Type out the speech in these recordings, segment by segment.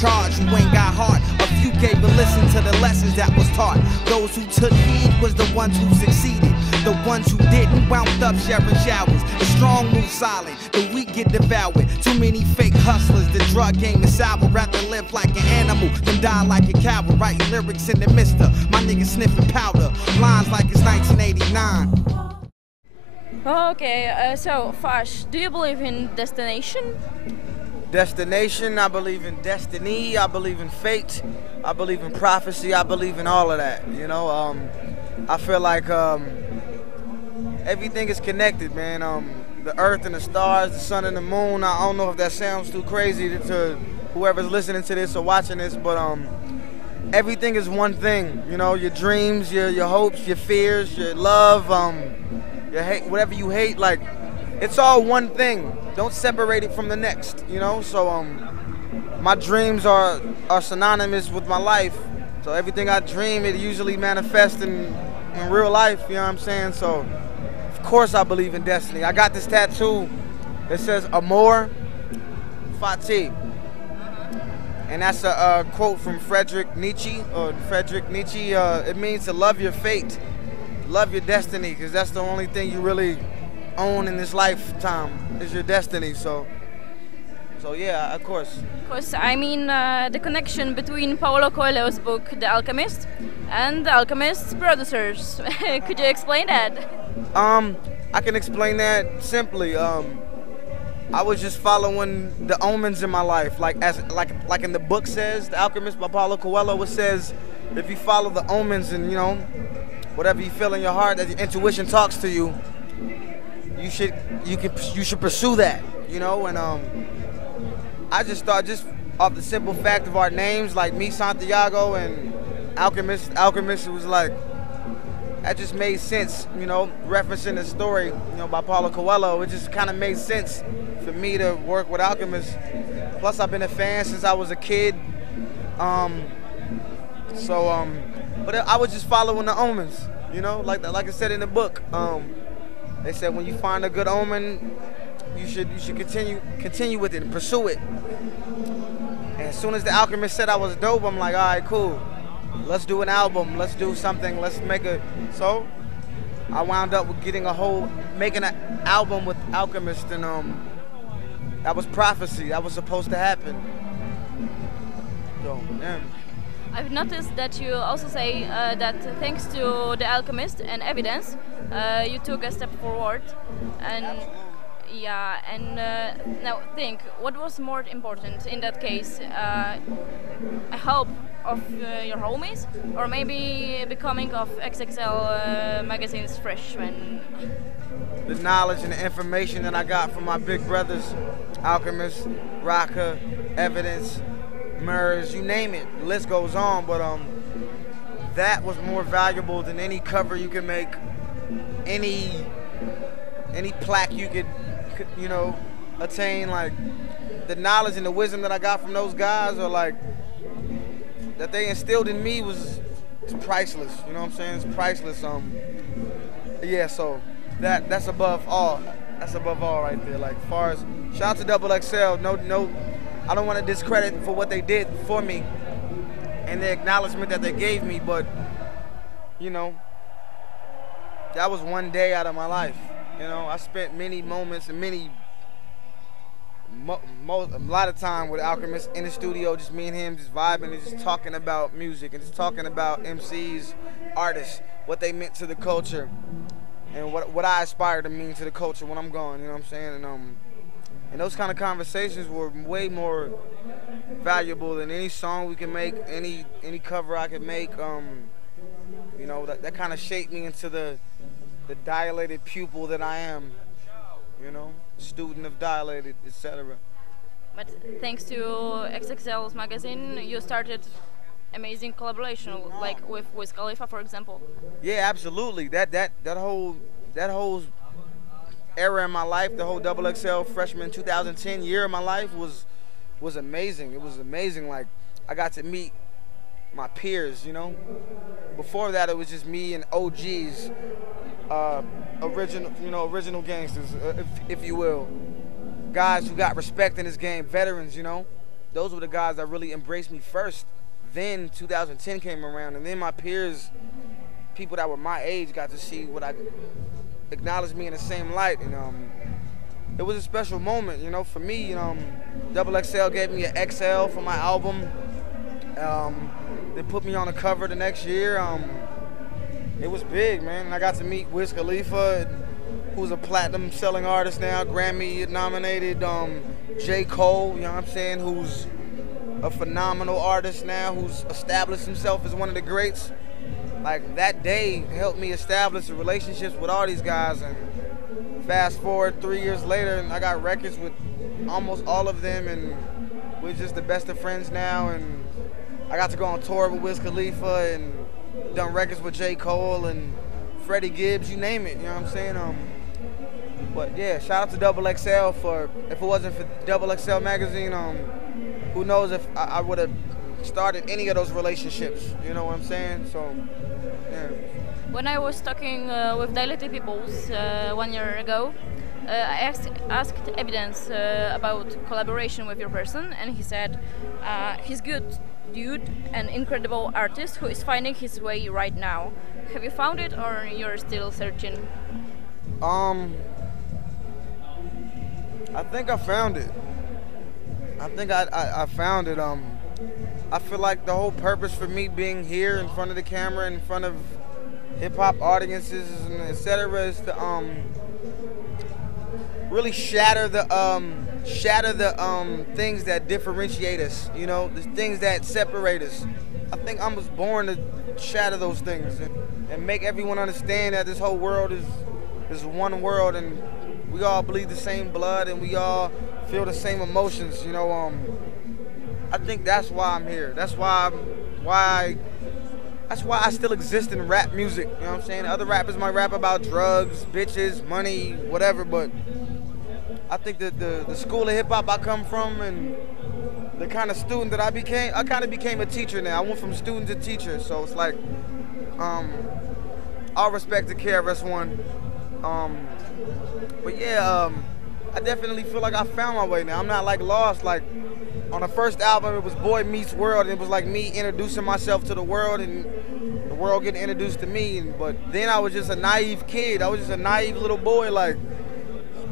charge, you ain't got heart. A few gave a listen to the lessons that was taught. Those who took heed was the ones who succeeded. The ones who didn't wound up sharing showers. The strong move silent, the weak get devoured. Too many fake hustlers, the drug game is sour. Rather live like an animal than die like a coward. Writing lyrics in the mister, my niggas sniffing powder. Lines like it's 1989. Okay, so Fash, do you believe in destination? Destination, I believe in destiny, I believe in fate, I believe in prophecy, I believe in all of that, you know. I feel like everything is connected, man. The earth and the stars, the sun and the moon. I don't know if that sounds too crazy to whoever's listening to this or watching this, but everything is one thing, you know. Your dreams, your hopes, your fears, your love, your hate, whatever you hate, like, it's all one thing. Don't separate it from the next, you know. So my dreams are synonymous with my life. So everything I dream, it usually manifests in real life, you know what I'm saying? So of course I believe in destiny. I got this tattoo that says Amor Fati. And that's a quote from Friedrich Nietzsche. It means to love your fate, love your destiny, because that's the only thing you really own in this lifetime is your destiny. So yeah, of course. Because I mean the connection between Paulo Coelho's book The Alchemist and The Alchemist's producers. Could you explain that? I can explain that simply. I was just following the omens in my life, like in the book says, The Alchemist by Paulo Coelho. It says if you follow the omens and, you know, whatever you feel in your heart, that your intuition talks to you, you should pursue that, you know. And I just thought, just off the simple fact of our names, like me, Santiago, and Alchemist, it was like, that just made sense, you know, referencing the story, you know, by Paulo Coelho. It just kind of made sense for me to work with Alchemist. Plus, I've been a fan since I was a kid. But I was just following the omens, you know, like I said in the book. They said when you find a good omen, you should continue with it and pursue it. And as soon as The Alchemist said I was dope, I'm like, all right, cool. Let's do an album. Let's do something. Let's make a. So I wound up with making an album with Alchemist, and that was prophecy. That was supposed to happen. So yeah. I've noticed that you also say that thanks to The Alchemist and Evidence, you took a step forward. And yeah, and now think, what was more important in that case? A help of your homies, or maybe becoming of XXL magazine's freshman? The knowledge and the information that I got from my big brothers, Alchemist, Raka, Evidence, Murs, you name it, the list goes on. But that was more valuable than any cover you could make, any plaque you could, you know, attain. Like, the knowledge and the wisdom that I got from those guys, are like, that they instilled in me, it's priceless. You know what I'm saying? It's priceless. Yeah. So that's above all. That's above all right there. Like, as far as shout out to Double XL. No, I don't want to discredit for what they did for me and the acknowledgement that they gave me, but you know, that was one day out of my life. You know, I spent many moments and a lot of time with Alchemist in the studio, just me and him, just vibing and just talking about music and just talking about MCs, artists, what they meant to the culture, and what I aspire to mean to the culture when I'm gone. You know what I'm saying? And those kind of conversations were way more valuable than any song we can make, any cover I could make. You know, that kind of shaped me into the dilated pupil that I am. You know, student of dilated, etc. But thanks to XXL's magazine, you started amazing collaboration, like with Wiz Khalifa, for example. Yeah, absolutely. That whole era in my life, the whole Double XL freshman 2010 year of my life was amazing. It was amazing. Like, I got to meet my peers, you know. Before that, it was just me and OGs, original gangsters, if you will. Guys who got respect in this game, veterans, you know. those were the guys that really embraced me first. Then 2010 came around, and then my peers, people that were my age, got to see what I acknowledged me in the same light. And it was a special moment, you know, for me. Double XL gave me an XL for my album. They put me on the cover the next year. It was big, man. And I got to meet Wiz Khalifa, who's a platinum selling artist now, Grammy nominated. J. Cole, you know what I'm saying, who's a phenomenal artist now, who's established himself as one of the greats. Like, that day helped me establish relationships with all these guys, and fast forward 3 years later, and I got records with almost all of them, and we're just the best of friends now. And I got to go on tour with Wiz Khalifa and done records with J. Cole and Freddie Gibbs, you name it, you know what I'm saying? But yeah, shout out to Double XL for, if it wasn't for Double XL magazine, who knows if I would have started any of those relationships, you know what I'm saying? So, yeah. When I was talking with Dilated Peoples 1 year ago, I asked Evidence about collaboration with your person, and he said he's good dude, an incredible artist who is finding his way right now. Have you found it, or you're still searching? I think I found it. I think I found it. I feel like the whole purpose for me being here in front of the camera, in front of hip-hop audiences, and et cetera, is to really shatter the things that differentiate us, you know, the things that separate us. I think I was born to shatter those things and make everyone understand that this whole world is one world, and we all bleed the same blood, and we all feel the same emotions, you know. I think that's why I'm here. That's why I still exist in rap music, you know what I'm saying? Other rappers might rap about drugs, bitches, money, whatever, but I think that the school of hip-hop I come from and the kind of student that I kind of became a teacher now. I went from student to teacher, so it's like, all respect to KRS-One. But yeah, I definitely feel like I found my way now. I'm not like lost. Like, on the first album, it was Boy Meets World, and it was like me introducing myself to the world and the world getting introduced to me. But then I was just a naive kid. I was just a naive little boy, like,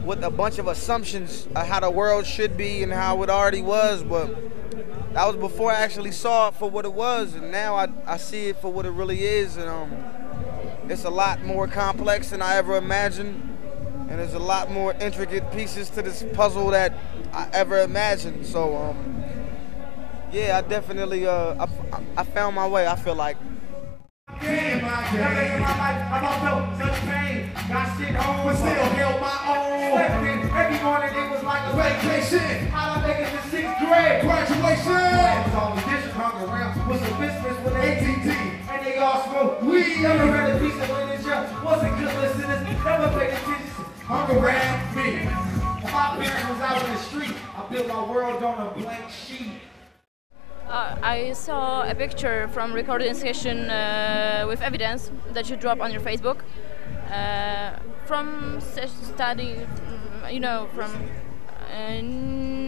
with a bunch of assumptions of how the world should be and how it already was. But that was before I actually saw it for what it was, and now I see it for what it really is. And it's a lot more complex than I ever imagined. And there's a lot more intricate pieces to this puzzle that I ever imagined. So, yeah, I definitely, I found my way, I feel like. In my life, I don't know such pain. Got shit on, but still held my own. Every morning it was like a vacation. How I make it to 6th grade. Graduation. I was on the district hung around with some business with ATT. And they all smoke weed. Never read a piece of literature. Wasn't good listeners. Never paid attention. Hung around me. When my parents was out in the street, I built my world on a blank sheet. I saw a picture from recording session with Evidence that you drop on your Facebook. From study, you know, from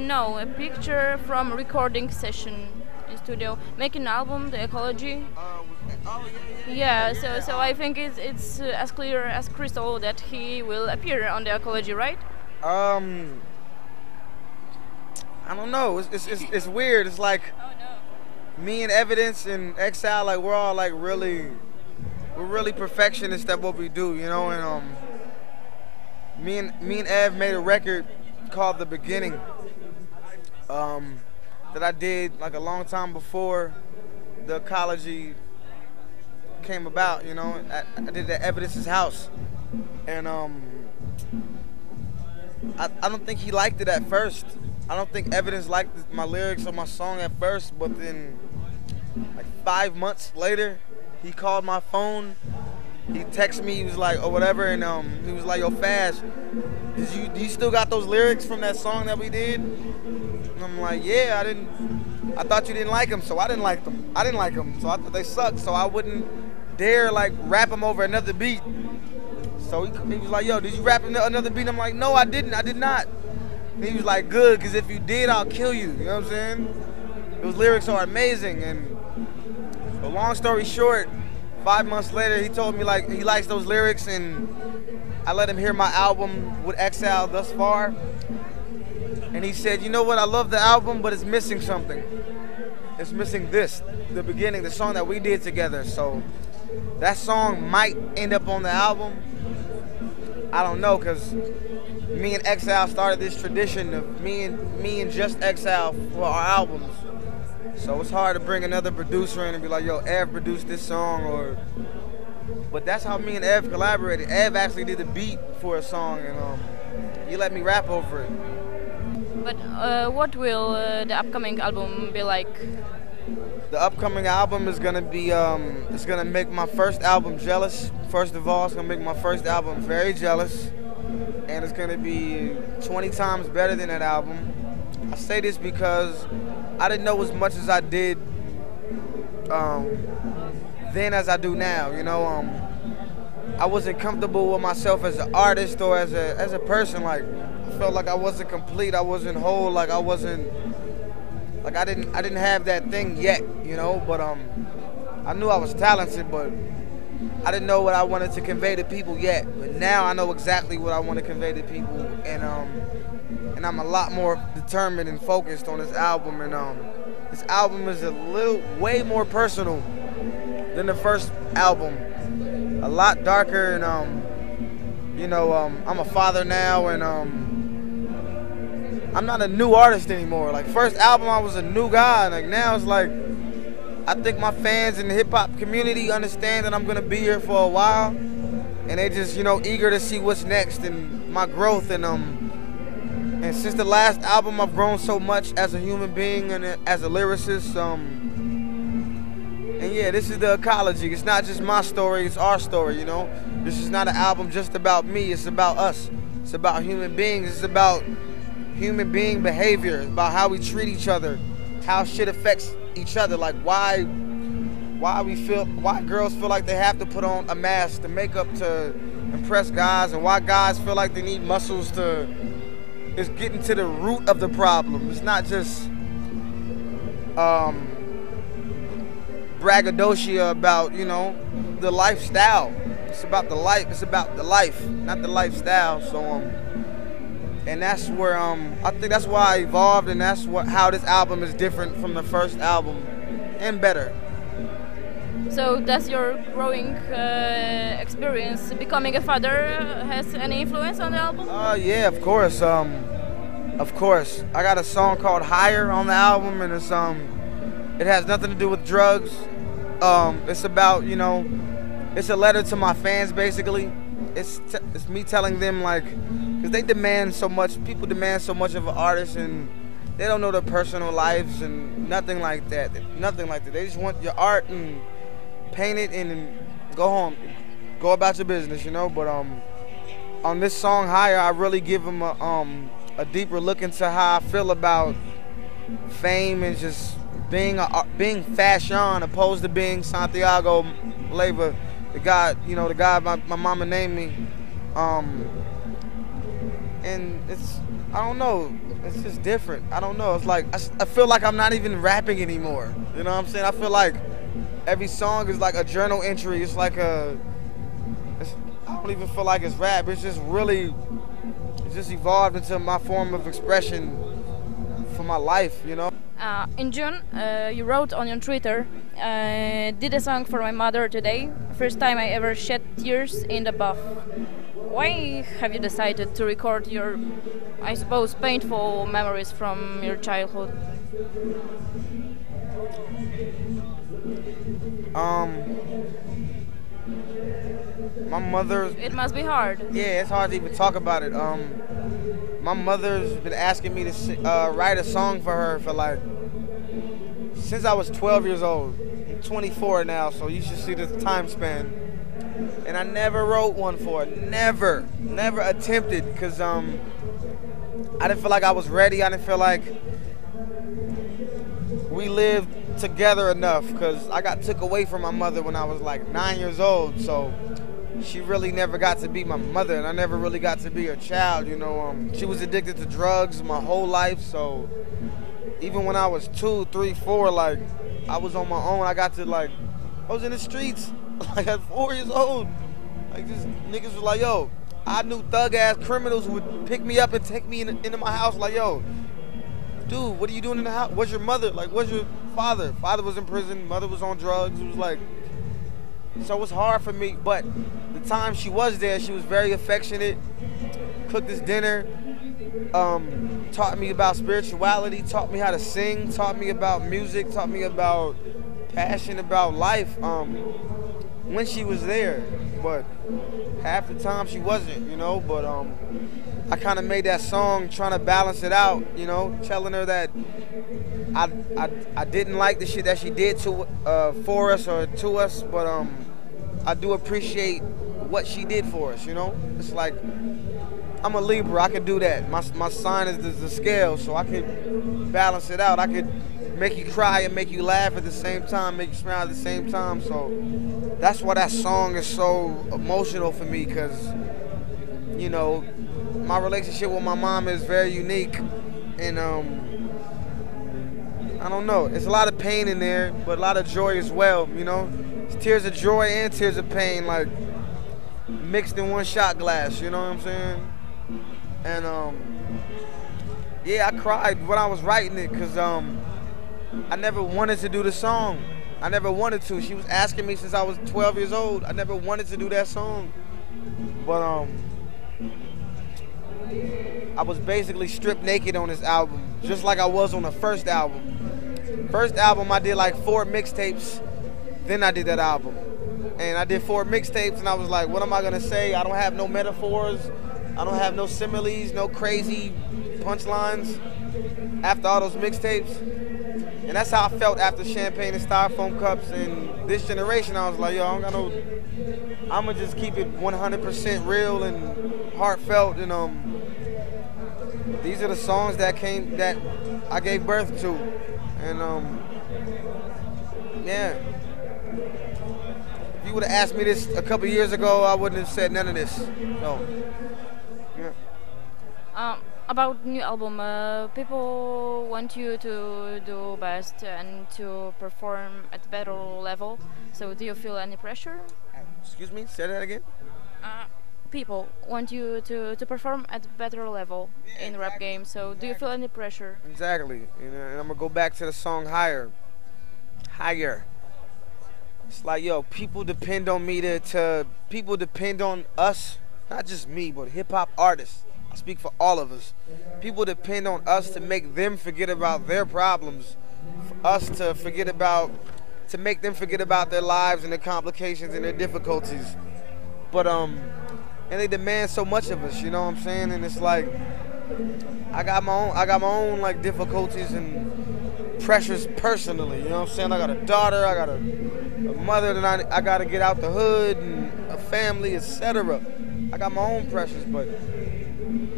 no, a picture from recording session in studio, making an album, the Ecology. Yeah, so I think it's as clear as crystal that he will appear on the Ecology, right? I don't know. It's weird. It's like, me and Evidence and Exile, like, we're all like we're really perfectionists at what we do, you know. And me and Ev made a record called The Beginning that I did like a long time before the Ecology came about, you know. I did it at Evidence's house, and I don't think he liked it at first. I don't think Evidence liked my lyrics or my song at first, but then like 5 months later, he called my phone. He texted me, he was like, or whatever, and he was like, yo, Fash, do you still got those lyrics from that song that we did? And I'm like, yeah, I thought you didn't like them, so I didn't like them. I didn't like them, so I thought they sucked, so I wouldn't dare like rap them over another beat. So he was like, yo, did you rap another beat? I'm like, no, I didn't, I did not. And he was like, good, because if you did, I'll kill you. You know what I'm saying? Those lyrics are amazing. And but long story short, 5 months later, he told me like he likes those lyrics, and I let him hear my album with Exile thus far. And he said, you know what, I love the album, but it's missing something. It's missing this, the beginning, the song that we did together. So that song might end up on the album. I don't know, because me and Exile started this tradition of me and just Exile for our albums. So it's hard to bring another producer in and be like, yo, Ev produced this song, but that's how me and Ev collaborated. Ev actually did the beat for a song, and he let me rap over it. But what will the upcoming album be like? The upcoming album is gonna be, it's gonna make my first album jealous. First of all, it's gonna make my first album very jealous. And it's gonna be 20 times better than that album. I say this because I didn't know as much as I did then as I do now, you know. I wasn't comfortable with myself as an artist or as a person. Like, I felt like I wasn't complete, I wasn't whole, like I wasn't, like I didn't have that thing yet, you know. But I knew I was talented, but I didn't know what I wanted to convey to people yet. But now I know exactly what I want to convey to people, and I'm a lot more determined and focused on this album. And this album is way more personal than the first album, a lot darker, and you know, I'm a father now, and I'm not a new artist anymore. Like, first album I was a new guy, like now it's like I think my fans in the hip hop community understand that I'm gonna be here for a while, and they just, you know, eager to see what's next and my growth. And since the last album, I've grown so much as a human being and as a lyricist. And yeah, this is the Ecology. It's not just my story, it's our story, you know. This is not an album just about me, it's about us. It's about human beings, it's about human being behavior, it's about how we treat each other, how shit affects each other, like why girls feel like they have to put on a mask, the makeup to impress guys, and why guys feel like they need muscles to. It's getting to the root of the problem. It's not just braggadocio about, you know, the lifestyle. It's about the life. It's about the life, not the lifestyle. So and that's where I think that's why I evolved, and that's how this album is different from the first album, and better. So does your growing experience becoming a father has any influence on the album? Yeah, of course. Of course. I got a song called Higher on the album, and it has nothing to do with drugs. It's about, you know, it's a letter to my fans, basically. It's me telling them, like, because they demand so much, people demand so much of an artist, and they don't know their personal lives and nothing like that. Nothing like that. They just want your art and paint it and go home, go about your business, you know. But on this song Higher, I really give them a deeper look into how I feel about fame and just being Fashawn opposed to being Santiago Leyva, the guy, you know, the guy my mama named me. And it's, I don't know, it's just different. I don't know. It's like I feel like I'm not even rapping anymore. You know what I'm saying? I feel like every song is like a journal entry. It's like I don't even feel like it's rap. It's just really, it just evolved into my form of expression for my life, you know? In June, you wrote on your Twitter, did a song for my mother today. First time I ever shed tears in the bath. Why have you decided to record your, I suppose, painful memories from your childhood? My mother. It must be hard. Yeah, it's hard to even talk about it. My mother's been asking me to write a song for her for like, since I was 12 years old. I'm 24 now, so you should see the time span. And I never wrote one for her. Never attempted, because I didn't feel like I was ready. I didn't feel like we lived together enough, because I got took away from my mother when I was like 9 years old. So she really never got to be my mother, and I never really got to be her child, you know. She was addicted to drugs my whole life, so even when I was 2, 3, 4, like, I was on my own. I got to, like, I was in the streets, like, at 4 years old. Like, just niggas was like, yo, I knew thug-ass criminals who would pick me up and take me into my house, like, yo, dude, what are you doing in the house? Where's your mother? Like, where's your father? Father was in prison, mother was on drugs. It was like, so it was hard for me, but the time she was there, she was very affectionate, cooked us dinner, taught me about spirituality, taught me how to sing, taught me about music, taught me about passion, about life, when she was there. But half the time she wasn't, you know, but I kind of made that song trying to balance it out, you know, telling her that I didn't like the shit that she did to for us or to us, but I do appreciate what she did for us, you know. It's like, I'm a Libra, I could do that. My sign is the scale, so I could balance it out. I could make you cry and make you laugh at the same time, make you smile at the same time. So that's why that song is so emotional for me, because, you know, my relationship with my mom is very unique, and I don't know, it's a lot of pain in there, but a lot of joy as well, you know. It's tears of joy and tears of pain, like, mixed in one shot glass, you know what I'm saying? And yeah, I cried when I was writing it, because I never wanted to do the song. I never wanted to. She was asking me since I was 12 years old. I never wanted to do that song. But I was basically stripped naked on this album, just like I was on the first album. First album, I did like 4 mixtapes, then I did that album. And I did 4 mixtapes, and I was like, what am I gonna say? I don't have no metaphors. I don't have no similes, no crazy punchlines after all those mixtapes. And that's how I felt after Champagne and Styrofoam Cups and This Generation. I was like, yo, I don't got no, I'ma just keep it 100% real and heartfelt. And these are the songs that I gave birth to. And yeah. If you would have asked me this a couple years ago, I wouldn't have said none of this. So, yeah. About new album, people want you to do best and to perform at better level. So do you feel any pressure? Excuse me, say that again? People want you to perform at better level in rap game. So do you feel any pressure? Exactly. And I'm gonna go back to the song Higher. Higher. It's like, yo, people depend on me people depend on us, not just me, but hip hop artists. I speak for all of us. People depend on us to make them forget about their problems, for us to make them forget about their lives and their complications and their difficulties. But and they demand so much of us, you know what I'm saying? And it's like, I got my own like difficulties and pressures personally, you know what I'm saying? I got a daughter, I got a mother that I got to get out the hood, and a family, etc. I got my own pressures, but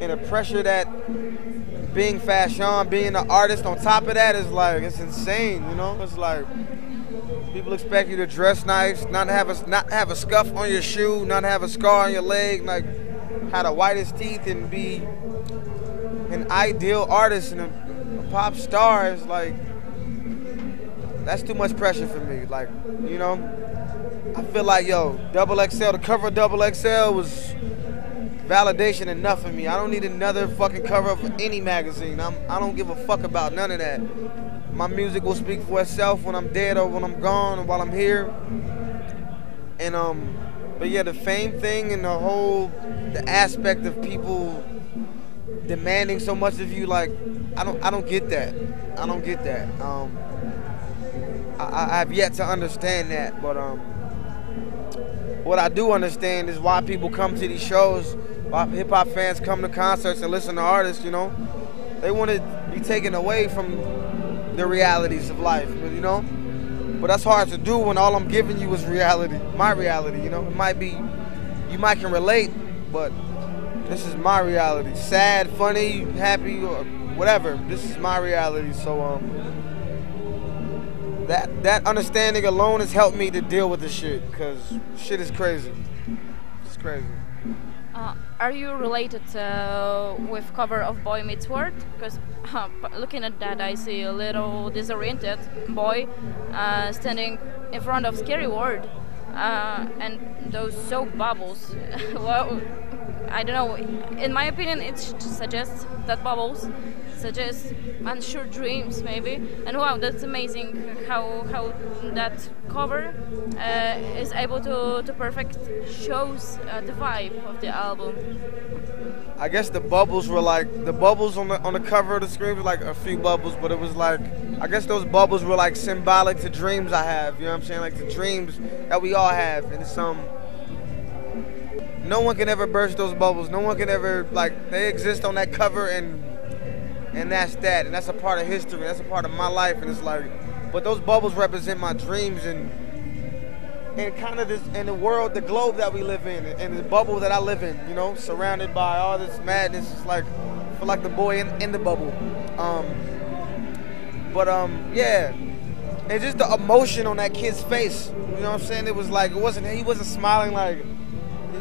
and the pressure that being Fashawn, being an artist on top of that is like, it's insane, you know? It's like, people expect you to dress nice, not have a scuff on your shoe, not have a scar on your leg, like have the whitest teeth and be an ideal artist and a pop star. Is like, that's too much pressure for me. Like, you know, I feel like, yo, XXL, the cover of XXL was validation enough for me. I don't need another fucking cover of any magazine. I don't give a fuck about none of that. My music will speak for itself when I'm dead or when I'm gone or while I'm here. And but yeah, the fame thing and the aspect of people demanding so much of you, like, I don't get that. I don't get that. I have yet to understand that, but what I do understand is why people come to these shows, why hip-hop fans come to concerts and listen to artists, you know. They want to be taken away from the realities of life, you know. But that's hard to do when all I'm giving you is reality, my reality, you know. It might be, you might can relate, but this is my reality. Sad, funny, happy, or whatever. This is my reality, so that understanding alone has helped me to deal with the shit, because shit is crazy. crazy. Are you related with cover of Boy Meets World? Because looking at that, I see a little disoriented boy standing in front of Scary World, and those soap bubbles. Well, I don't know. In my opinion, it suggests that bubbles suggest unsure dreams, maybe. And wow, that's amazing how that cover is able to perfect shows the vibe of the album. I guess the bubbles were like the bubbles on the cover of the screen was like a few bubbles, but it was like I guess those bubbles were like symbolic to dreams I have. You know what I'm saying? Like the dreams that we all have, and it's no one can ever burst those bubbles. No one can ever like they exist on that cover, and that's that, and that's a part of history. That's a part of my life, and it's like, but those bubbles represent my dreams and kind of this in the world, the globe that we live in, and the bubble that I live in. You know, surrounded by all this madness. It's like I feel like the boy in the bubble. Yeah, and just the emotion on that kid's face. You know what I'm saying? It was like he wasn't smiling like. He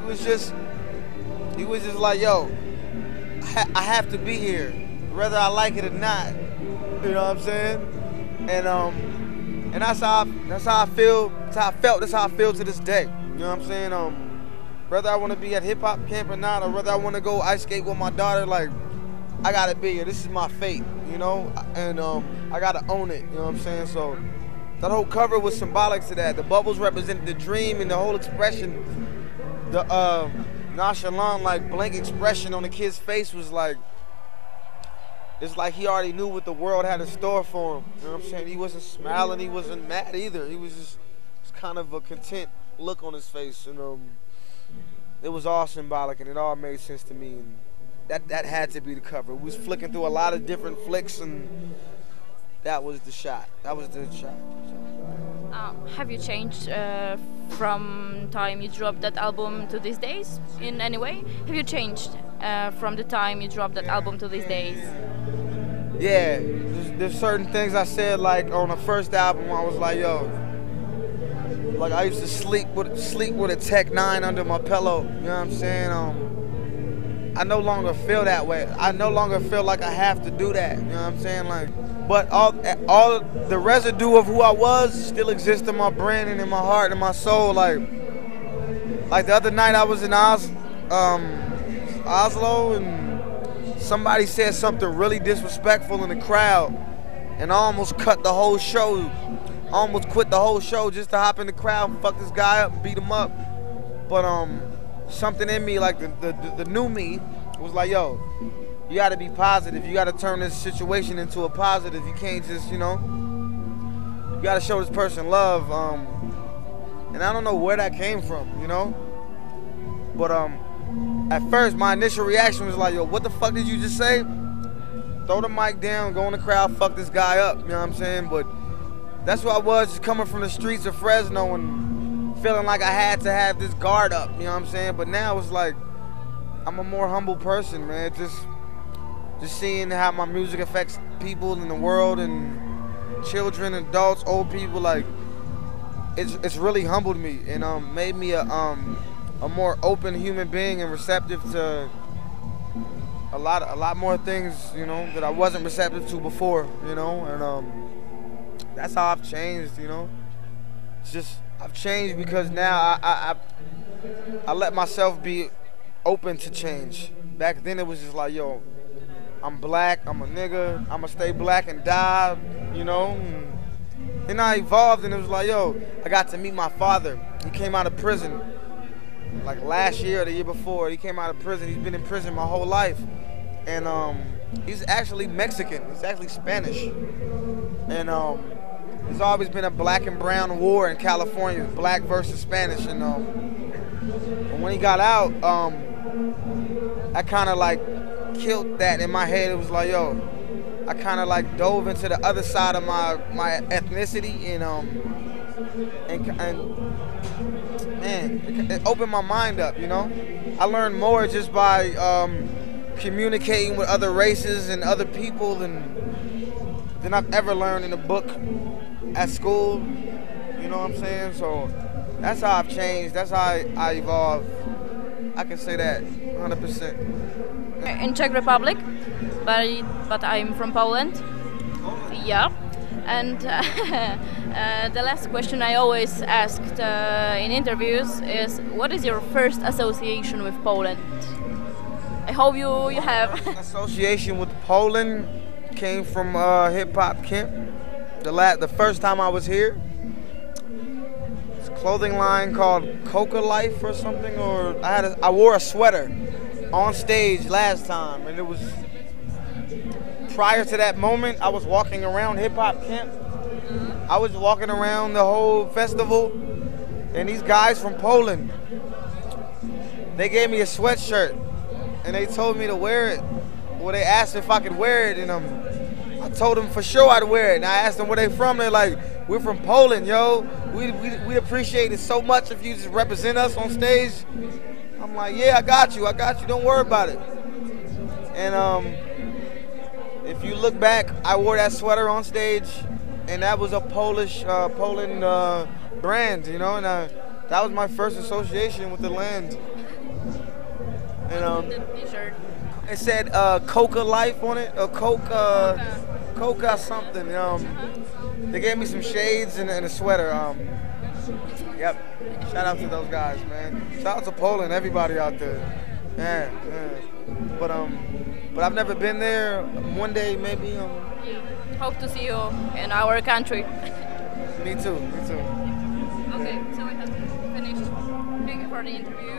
was just like, yo, I have to be here, whether I like it or not. You know what I'm saying? And that's how I feel. That's how I felt. That's how I feel to this day. You know what I'm saying? Whether I want to be at hip hop camp or not, or whether I want to go ice skate with my daughter, like I gotta be here. This is my fate. You know, and I gotta own it. You know what I'm saying? So that whole cover was symbolic to that. The bubbles represented the dream, and the whole expression. The nonchalant, like blank expression on the kid's face was like, it's like he already knew what the world had in store for him. You know what I'm saying? He wasn't smiling, he wasn't mad either. He was just kind of a content look on his face, and it was all symbolic, and it all made sense to me. And that had to be the cover. We was flicking through a lot of different flicks, and that was the shot. That was the shot. Have you changed from time you dropped that album to these days in any way? Have you changed from the time you dropped that album to these days? Yeah, there's certain things I said, like on the first album I was like, yo, like I used to sleep with a Tech 9 under my pillow. You know what I'm saying? I no longer feel that way. I no longer feel like I have to do that. You know what I'm saying? Like, but all the residue of who I was still exists in my brain and in my heart and my soul. Like the other night I was in Oslo, and somebody said something really disrespectful in the crowd, and I almost cut the whole show. I almost quit the whole show just to hop in the crowd and fuck this guy up and beat him up. But something in me, like the new me, was like, yo, you gotta be positive. You gotta turn this situation into a positive. You can't just, you gotta show this person love. And I don't know where that came from, But at first, my initial reaction was like, yo, what the fuck did you just say? Throw the mic down, go in the crowd, fuck this guy up, you know what I'm saying? But that's what I was, just coming from the streets of Fresno and feeling like I had to have this guard up, you know what I'm saying? But now it's like, I'm a more humble person, man. Just seeing how my music affects people in the world, and children, adults, old people, like, it's really humbled me and made me a more open human being and receptive to a lot more things, that I wasn't receptive to before, and that's how I've changed, It's just I've changed because now I let myself be open to change. Back then it was just like, yo, I'm black, I'm a nigga, I'ma stay black and die, And then I evolved, and it was like, yo, I got to meet my father. He came out of prison, like last year or the year before. He came out of prison. He's been in prison my whole life. And he's actually Mexican. He's actually Spanish. And there's always been a black and brown war in California, black versus Spanish. And when he got out, I kind of like killed that in my head. It was like, yo, I kind of like dove into the other side of my ethnicity, and man, it opened my mind up, I learned more just by communicating with other races and other people than I've ever learned in a book at school, you know what I'm saying? So that's how I've changed, that's how I evolved. I can say that 100%. In Czech Republic, but I'm from Poland. Yeah, and the last question I always asked in interviews is, what is your first association with Poland? I hope you have. Association with Poland came from HOP KEMP. The first time I was here, it's a clothing line called Coca Life or something, or I wore a sweater on stage last time, and it was prior to that moment. I was walking around HOP KEMP. I was walking around the whole festival, and these guys from Poland, they gave me a sweatshirt, and they told me to wear it. Well, they asked if I could wear it, and I told them for sure I'd wear it. And I asked them where they from. They're like, we're from Poland, yo. We appreciate it so much if you just represent us on stage. I'm like, yeah, I got you. Don't worry about it. And if you look back, I wore that sweater on stage, and that was a Poland brand, you know. And that was my first association with the land. And T-shirt. it said Coca Life on it, or Coca something. They gave me some shades and a sweater. Yep. Shout out to those guys, man. Shout out to Poland, everybody out there. Yeah. But I've never been there. One day, maybe. Hope to see you in our country. Me too. Okay, so we have finished. Thank you for the interview.